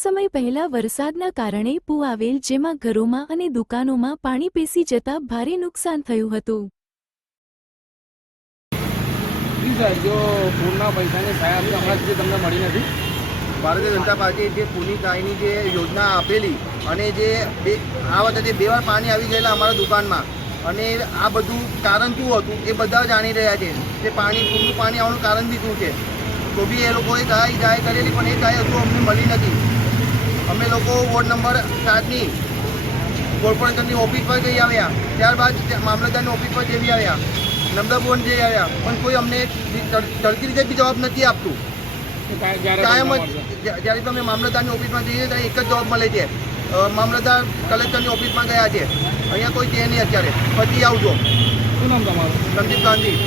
સમય પહેલા વરસાદના કારણે પૂ આવેલ જેમાં ઘરોમાં અને દુકાનોમાં પાણી પેસી જતા ભારે નુકસાન થયું હતું. સાહેબ જો પૂરના પૈસાની સહાય આપી હમણાં સુધી તમને મળી નથી, ભારતીય જનતા પાર્ટીએ જે પૂરની સહાયની જે યોજના આપેલી અને જે બે, આ વખતે બે વાર પાણી આવી ગયેલા અમારા દુકાનમાં, અને આ બધું કારણ શું હતું એ બધા જાણી રહ્યા છે કે પાણી, પૂરનું પાણી આવવાનું કારણ બી શું છે. તો બી એ લોકોએ સહાય સહાય કરેલી, પણ એ સહાય હજુ અમને મળી નથી. અમે લોકો વોર્ડ નંબર સાતની કોર્પોરેશનની ઓફિસ પર જઈ આવ્યા. ત્યારબાદ મામલતદારની ઓફિસ પર જઈ આવ્યા. નંદરભવન જઈ આવ્યા. પણ કોઈ અમને સરખી રીતે બી જવાબ નથી આપતું. કાયમ જ જ્યારે તમે મામલતદારની ઓફિસમાં જઈએ ત્યારે એક જ જવાબ મળે છે. મામલતદાર કલેક્ટરની ઓફિસમાં ગયા છે. અહીંયા કોઈ છે નહીં અત્યારે. પછી આવજો. શું નામ તમારું? સંદીપ ગાંધી.